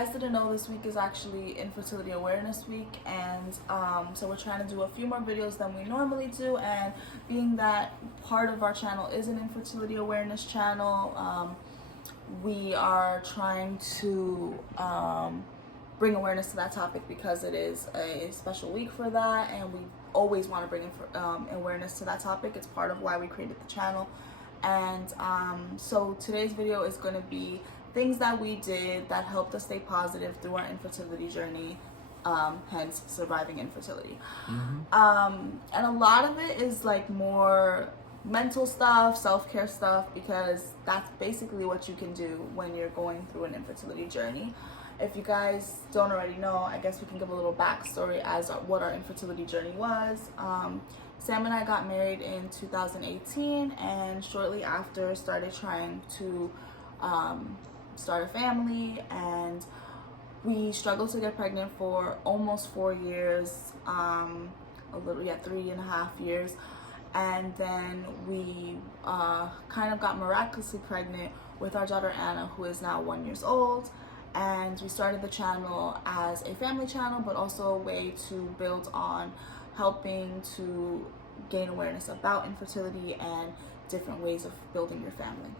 guys didn't know, this week is actually Infertility Awareness Week, and so we're trying to do a few more videos than we normally do, and being that part of our channel is an infertility awareness channel, we are trying to bring awareness to that topic because it is a special week for that, and we always want to bring awareness to that topic. It's part of why we created the channel. And so today's video is going to be things that we did that helped us stay positive through our infertility journey, hence surviving infertility. And a lot of it is like more mental stuff, self-care stuff, because that's basically what you can do when you're going through an infertility journey. If you guys don't already know, I guess we can give a little backstory as what our infertility journey was. Sam and I got married in 2018, and shortly after started trying to start a family, and we struggled to get pregnant for almost 4 years, 3.5 years, and then we kind of got miraculously pregnant with our daughter Anna, who is now 1 year old. And we started the channel as a family channel, but also a way to build on helping to gain awareness about infertility and different ways of building your family.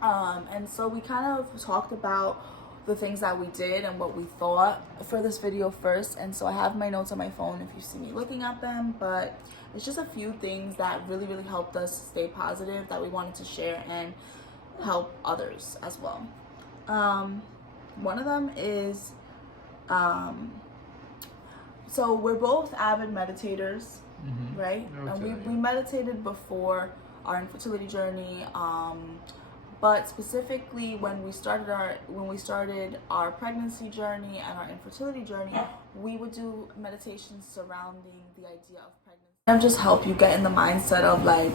And so we kind of talked about the things that we did and what we thought for this video first. And so I have my notes on my phone if you see me looking at them, but it's just a few things that really helped us stay positive that we wanted to share and help others as well. One of them is, so we're both avid meditators, right? And we meditated before our infertility journey, but specifically when we started our pregnancy journey and our infertility journey, we would do meditations surrounding the idea of pregnancy. And just help you get in the mindset of like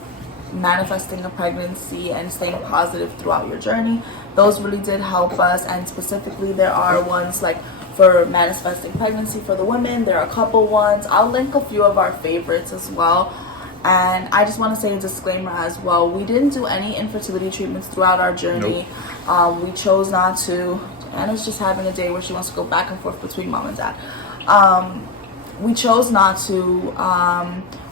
manifesting a pregnancy and staying positive throughout your journey. Those really did help us, and specifically there are ones like for manifesting pregnancy for the women. There are a couple ones. I'll link a few of our favorites as well. And I just want to say a disclaimer as well. We didn't do any infertility treatments throughout our journey. Nope. We chose not to. Anna's just having a day where she wants to go back and forth between mom and dad. We chose not to.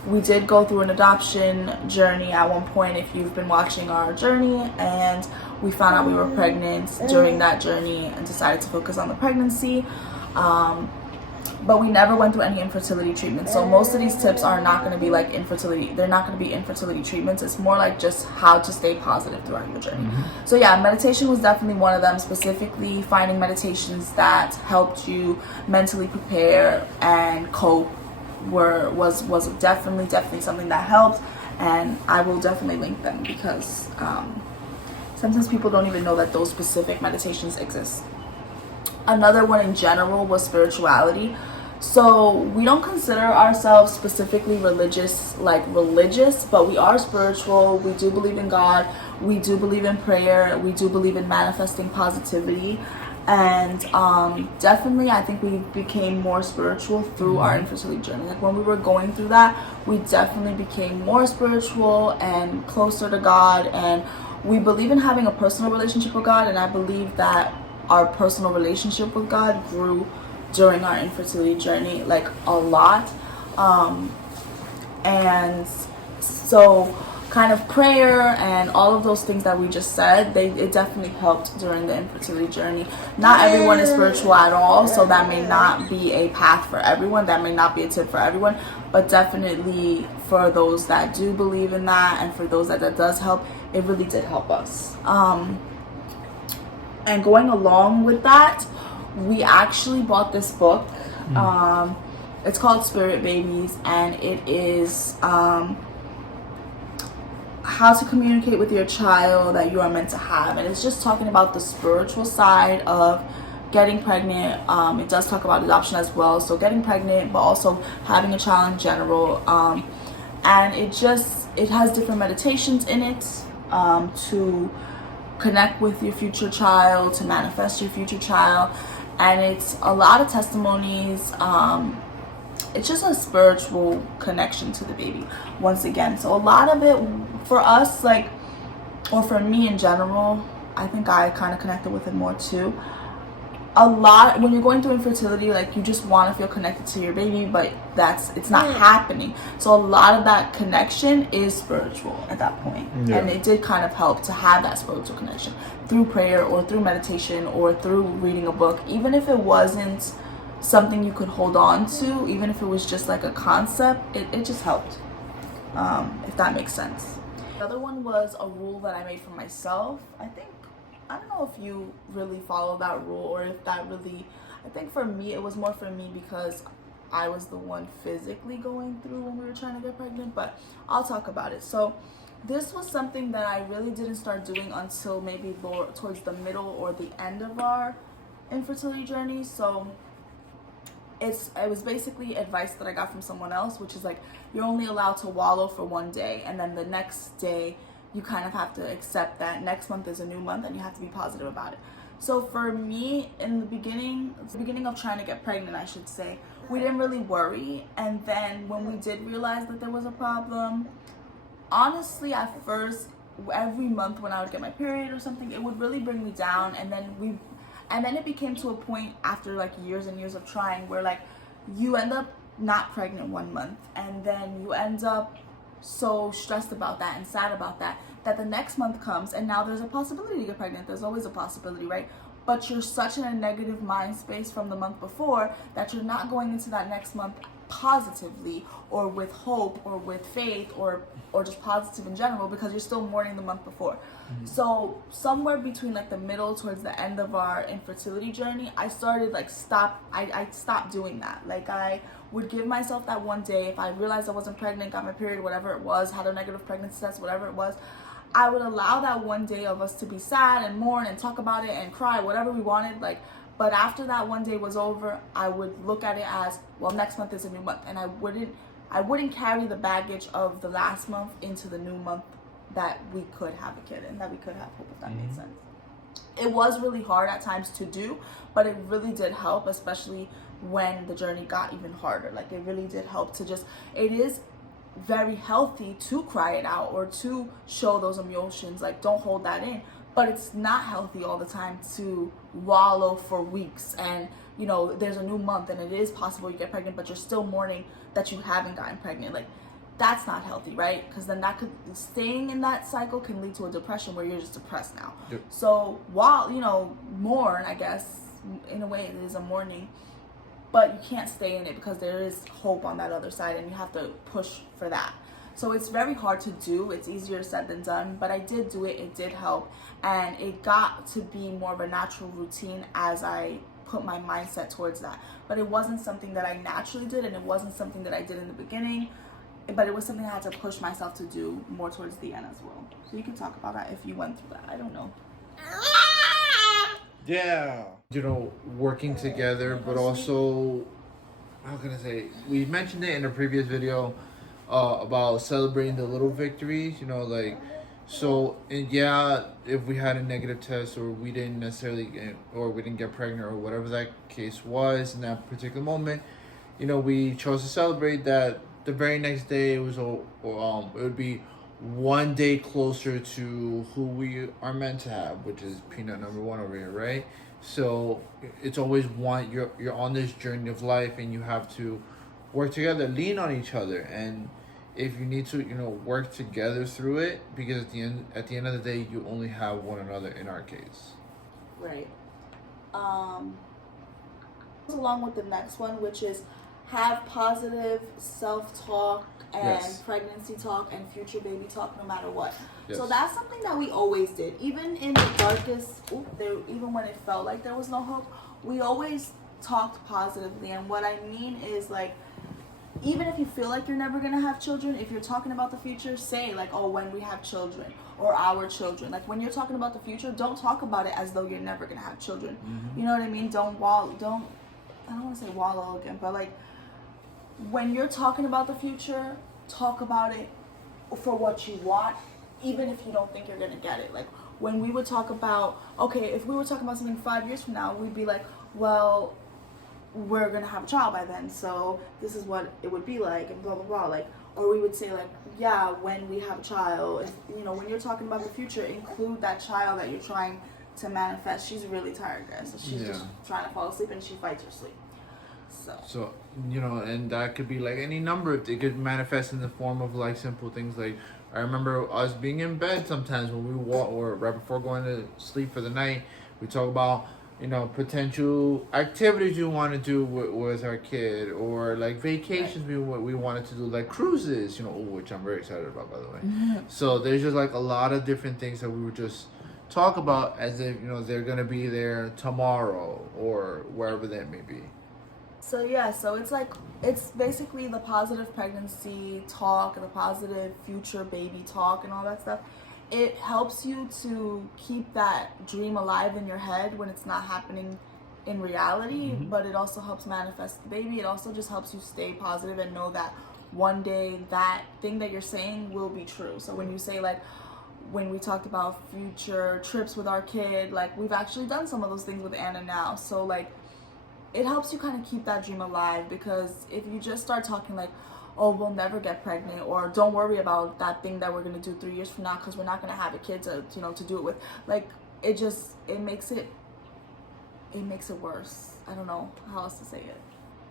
We did go through an adoption journey at one point, if you've been watching our journey, and we found out we were pregnant during that journey and decided to focus on the pregnancy. But we never went through any infertility treatments. So most of these tips are not going to be like infertility. They're not going to be infertility treatments. It's more like just how to stay positive throughout your journey. So yeah, meditation was definitely one of them, specifically finding meditations that helped you mentally prepare and cope was definitely something that helped. And I will definitely link them because sometimes people don't even know that those specific meditations exist. Another one in general was spirituality. So we don't consider ourselves specifically religious, but we are spiritual. We do believe in God. We do believe in prayer. We do believe in manifesting positivity. And definitely I think we became more spiritual through our infertility journey. Like when we were going through that, we definitely became more spiritual and closer to God. And we believe in having a personal relationship with God, and I believe that our personal relationship with God grew during our infertility journey, like a lot. And so kind of prayer and all of those things that we just said, it definitely helped during the infertility journey. Not everyone is spiritual at all, so that may not be a path for everyone. That may not be a tip for everyone, but definitely for those that do believe in that, and for those that does help, it really did help us. And going along with that, we actually bought this book. It's called Spirit Babies, and it is how to communicate with your child that you are meant to have. And it's just talking about the spiritual side of getting pregnant. It does talk about adoption as well, so getting pregnant, but also having a child in general. And it has different meditations in it to connect with your future child, to manifest your future child. And it's a lot of testimonies. It's just a spiritual connection to the baby once again. So a lot of it for us, like, or for me in general, I think I kind of connected with it more too. a lot when you're going through infertility, like you just want to feel connected to your baby, but it's not happening. So a lot of that connection is spiritual at that point. And it did kind of help to have that spiritual connection through prayer or through meditation or through reading a book, even if it wasn't something you could hold on to, even if it was just like a concept, it just helped, if that makes sense. The other one was a rule that I made for myself. I don't know if you really follow that rule, or if that really, I think for me, it was more for me because I was the one physically going through when we were trying to get pregnant, but I'll talk about it. So this was something that I really didn't start doing until maybe towards the middle or the end of our infertility journey. So it was basically advice that I got from someone else, which is like, you're only allowed to wallow for one day, and then the next day you kind of have to accept that next month is a new month and you have to be positive about it. So for me, in the beginning of trying to get pregnant, I should say, we didn't really worry. And then when we did realize that there was a problem, honestly, at first, every month when I would get my period or something, it would really bring me down. And then it became to a point after like years and years of trying where like you end up not pregnant 1 month, and then you end up so stressed about that and sad about that the next month comes and now there's a possibility to get pregnant. There's always a possibility, right? But you're such in a negative mind space from the month before that you're not going into that next month positively or with hope or with faith or just positive in general, because you're still mourning the month before. So somewhere between like the middle towards the end of our infertility journey, I started like I stopped doing that. Like I would give myself that one day, if I realized I wasn't pregnant, got my period, whatever it was, had a negative pregnancy test, whatever it was, I would allow that one day of us to be sad and mourn and talk about it and cry, whatever we wanted. Like, but after that one day was over, I would look at it as, well, next month is a new month, and I wouldn't carry the baggage of the last month into the new month, that we could have a kid and that we could have hope, if that makes sense. It was really hard at times to do, but it really did help, especially when the journey got even harder. Like it really did help to just, it is very healthy to cry it out or to show those emotions, like don't hold that in, but it's not healthy all the time to wallow for weeks and there's a new month and it is possible you get pregnant, but you're still mourning that you haven't gotten pregnant. Like that's not healthy, right? Because then staying in that cycle can lead to a depression where you're just depressed now. So while mourn, I guess in a way it is a mourning, but you can't stay in it because there is hope on that other side and you have to push for that. So it's very hard to do. It's easier said than done, but I did do it. It did help, and it got to be more of a natural routine as I put my mindset towards that. But it wasn't something that I naturally did, and it wasn't something that I did in the beginning, but it was something I had to push myself to do more towards the end as well. So you can talk about that if you went through that. I don't know. Yeah. Working together, but also, how can I say, we mentioned it in a previous video about celebrating the little victories, if we had a negative test or we didn't we didn't get pregnant or whatever that case was in that particular moment, we chose to celebrate that. The very next day it would be one day closer to who we are meant to have, which is peanut number one over here, right? So it's always one, you're on this journey of life and you have to work together, lean on each other, and if you need to, work together through it, because at the end of the day, you only have one another in our case. Right. Along with the next one, which is have positive self-talk and pregnancy talk and future baby talk no matter what. So that's something that we always did. Even in the darkest, even when it felt like there was no hope, we always talked positively. And what I mean is, like, even if you feel like you're never going to have children, if you're talking about the future, say like, oh, when we have children or our children. Like when you're talking about the future, don't talk about it as though you're never going to have children. You know what I mean? I don't want to say wallow again, but like, when you're talking about the future, talk about it for what you want, even if you don't think you're going to get it. Like when we would talk about, okay, if we were talking about something 5 years from now, we'd be like, well, we're going to have a child by then, so this is what it would be like, and blah, blah, blah. Like, or we would say like, yeah, when we have a child, when you're talking about the future, include that child that you're trying to manifest. She's really tired, guys. So she's just trying to fall asleep, and she fights her sleep. So and that could be like any number. It could manifest in the form of like simple things. Like I remember us being in bed sometimes when we walk, or right before going to sleep for the night. We talk about potential activities we want to do with our kid, or like vacations we wanted to do, like cruises. Which I'm very excited about, by the way. Mm-hmm. So there's just like a lot of different things that we would just talk about as if they're gonna be there tomorrow or wherever that may be. So it's basically the positive pregnancy talk, the positive future baby talk, and all that stuff. It helps you to keep that dream alive in your head when it's not happening in reality, but it also helps manifest the baby. It also just helps you stay positive and know that one day that thing that you're saying will be true. So when you say, like, when we talked about future trips with our kid, like, we've actually done some of those things with Anna now. So, like, it helps you kind of keep that dream alive, because if you just start talking like, oh, we'll never get pregnant, or don't worry about that thing that we're going to do 3 years from now because we're not going to have a kid to do it with, like, it makes it worse. I don't know how else to say it.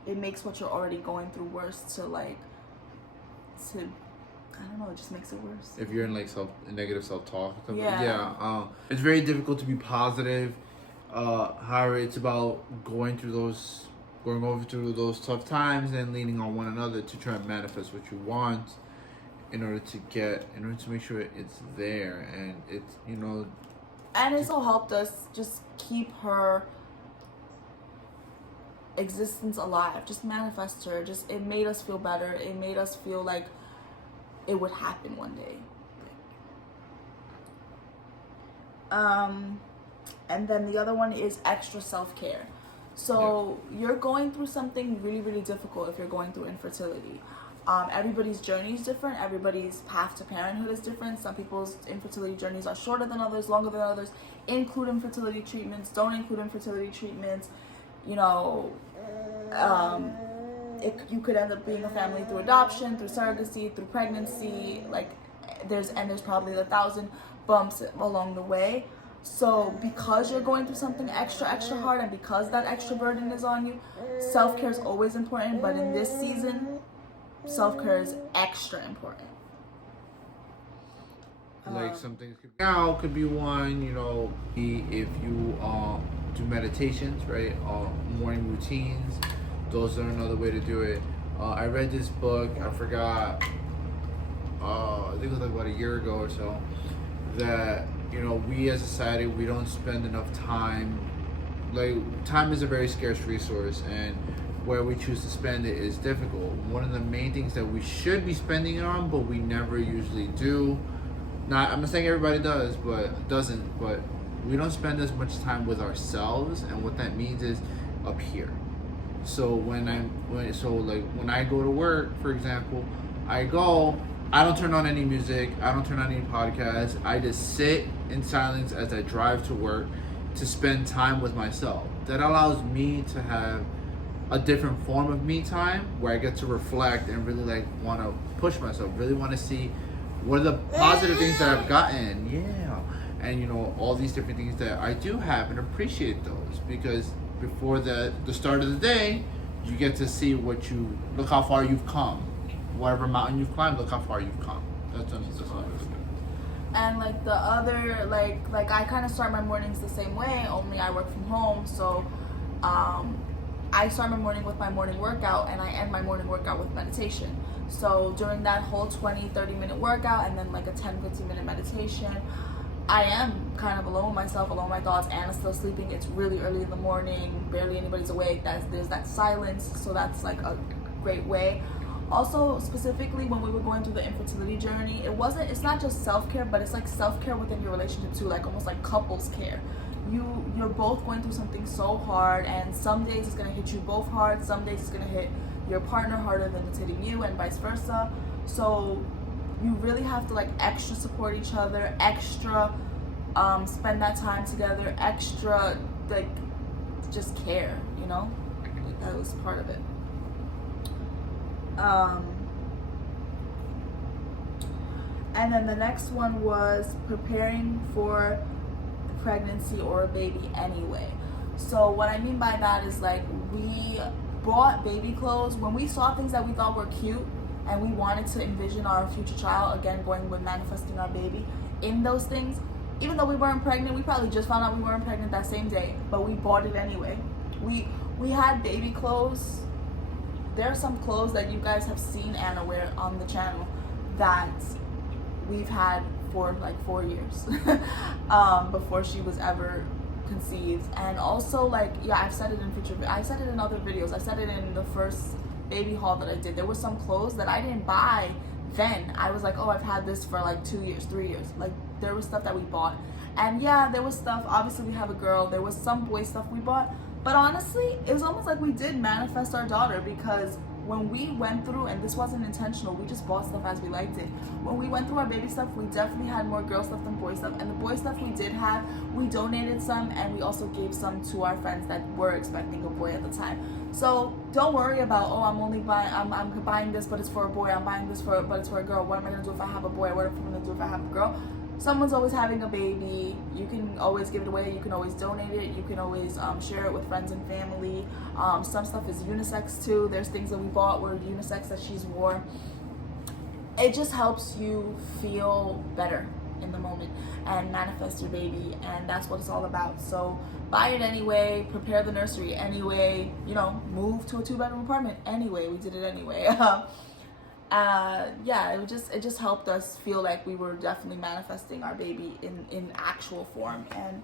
It makes what you're already going through worse I don't know, it just makes it worse. If you're in like negative self-talk, it's very difficult to be positive. However, it's about going over through those tough times and leaning on one another to try and manifest what you want, in order to make sure it's there, and it's And it's all helped us just keep her existence alive. Just manifest her. It made us feel better. It made us feel like it would happen one day. And then the other one is extra self-care. So you're going through something really, really difficult if you're going through infertility. Everybody's journey is different. Everybody's path to parenthood is different. Some people's infertility journeys are shorter than others, longer than others. Include infertility treatments, don't include infertility treatments. You could end up being a family through adoption, through surrogacy, through pregnancy. Like, there's probably 1,000 bumps along the way. So because you're going through something extra hard, and because that extra burden is on you, self-care is always important, but in this season, self-care is extra important. Like some things could be one, if you do meditations, right? Morning routines, those are another way to do it. I read this book, I forgot, I think it was like about a year ago or so, that we as a society, we don't spend enough time. Like, time is a very scarce resource, and where we choose to spend it is difficult. One of the main things that we should be spending it on, but we never usually do. I'm not saying everybody doesn't, but we don't spend as much time with ourselves, and what that means is up here. So when I go to work, for example, I don't turn on any music, I don't turn on any podcasts, I just sit in silence as I drive to work to spend time with myself. That allows me to have a different form of me time, where I get to reflect and really want to push myself, really want to see what are the positive things that I've gotten, and all these different things that I do have, and appreciate those, because before the start of the day, you get to see look how far you've come. Whatever mountain you've climbed, look how far you've come. That's what it's good. And like the other, like I kind of start my mornings the same way, only I work from home. So I start my morning with my morning workout, and I end my morning workout with meditation. So during that whole 20-30 minute workout, and then like a 10-15 minute meditation, I am kind of alone with myself, alone with my thoughts. Anna's still sleeping. It's really early in the morning. Barely anybody's awake. There's that silence. So that's like a great way. Also, specifically when we were going through the infertility journey, it's not just self-care, but it's like self-care within your relationship too, like almost like couples care. You're both going through something so hard, and some days it's gonna hit you both hard, some days it's gonna hit your partner harder than it's hitting you, and vice versa. So you really have to like extra support each other, extra spend that time together, extra like just care, that was part of it. And then the next one was preparing for pregnancy or a baby anyway. So what I mean by that is like we bought baby clothes when we saw things that we thought were cute and we wanted to envision our future child, again going with manifesting our baby in those things. Even though we weren't pregnant, we probably just found out we weren't pregnant that same day, but we bought it anyway. We had baby clothes. There are some clothes that you guys have seen Anna wear on the channel that we've had for like 4 years before she was ever conceived. And also, like, yeah, I've said it in other videos. I said it in the first baby haul that I did. There were some clothes that I didn't buy then. I was like, oh, I've had this for like 2 years, 3 years. Like, there was stuff that we bought. And yeah, there was stuff, obviously we have a girl, there was some boy stuff we bought, but honestly, it was almost like we did manifest our daughter, because when we went through, and this wasn't intentional, we just bought stuff as we liked it. When we went through our baby stuff, we definitely had more girl stuff than boy stuff. And the boy stuff we did have, we donated some, and we also gave some to our friends that were expecting a boy at the time. So don't worry about, oh, I'm buying this, but it's for a boy. I'm buying this but it's for a girl. What am I gonna do if I have a boy? What am I gonna do if I have a girl? Someone's always having a baby. You can always give it away. You can always donate it. You can always share it with friends and family. Some stuff is unisex too. There's things that we bought were unisex that she's wore. It just helps you feel better in the moment and manifest your baby, and that's what it's all about. So buy it anyway, prepare the nursery anyway, you know, move to a 2-bedroom apartment anyway. We did it anyway. Yeah, it just helped us feel like we were definitely manifesting our baby in actual form, and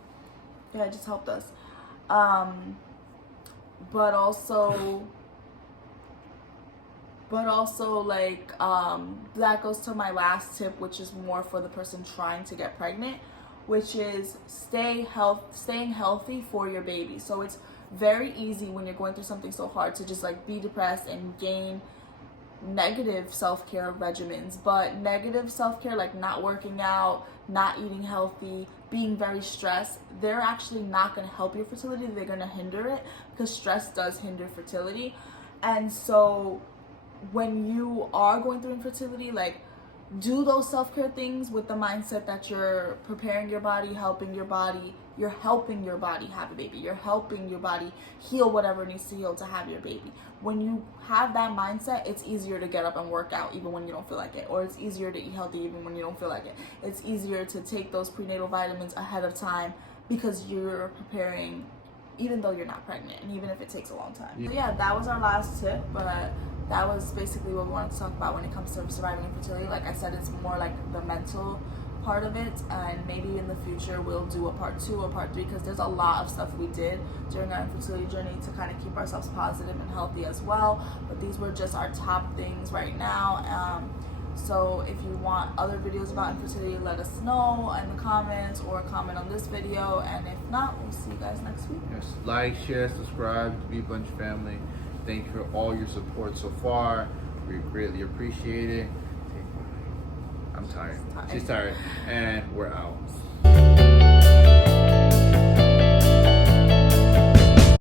yeah, it just helped us. But also like that goes to my last tip, which is more for the person trying to get pregnant, which is staying healthy for your baby. So it's very easy when you're going through something so hard to just like be depressed and gain negative self-care regimens. But negative self-care, like not working out, not eating healthy, being very stressed, they're actually not going to help your fertility. They're going to hinder it, because stress does hinder fertility. And so when you are going through infertility, like, do those self-care things with the mindset that you're preparing your body, helping your body. You're helping your body have a baby. You're helping your body heal whatever needs to heal to have your baby. When you have that mindset, it's easier to get up and work out even when you don't feel like it. Or it's easier to eat healthy even when you don't feel like it. It's easier to take those prenatal vitamins ahead of time because you're preparing even though you're not pregnant, and even if it takes a long time. So yeah, that was our last tip, but that was basically what we wanted to talk about when it comes to surviving infertility. Like I said, it's more like the mental part of it, and maybe in the future we'll do a part 2 or part 3, because there's a lot of stuff we did during our infertility journey to kind of keep ourselves positive and healthy as well. But these were just our top things right now. So if you want other videos about infertility, let us know in the comments or comment on this video, and if not, we'll see you guys next week. Yes, like, share, subscribe to Be Bunch Family. Thank you for all your support so far. We greatly appreciate it. I'm tired. She's tired. And we're out.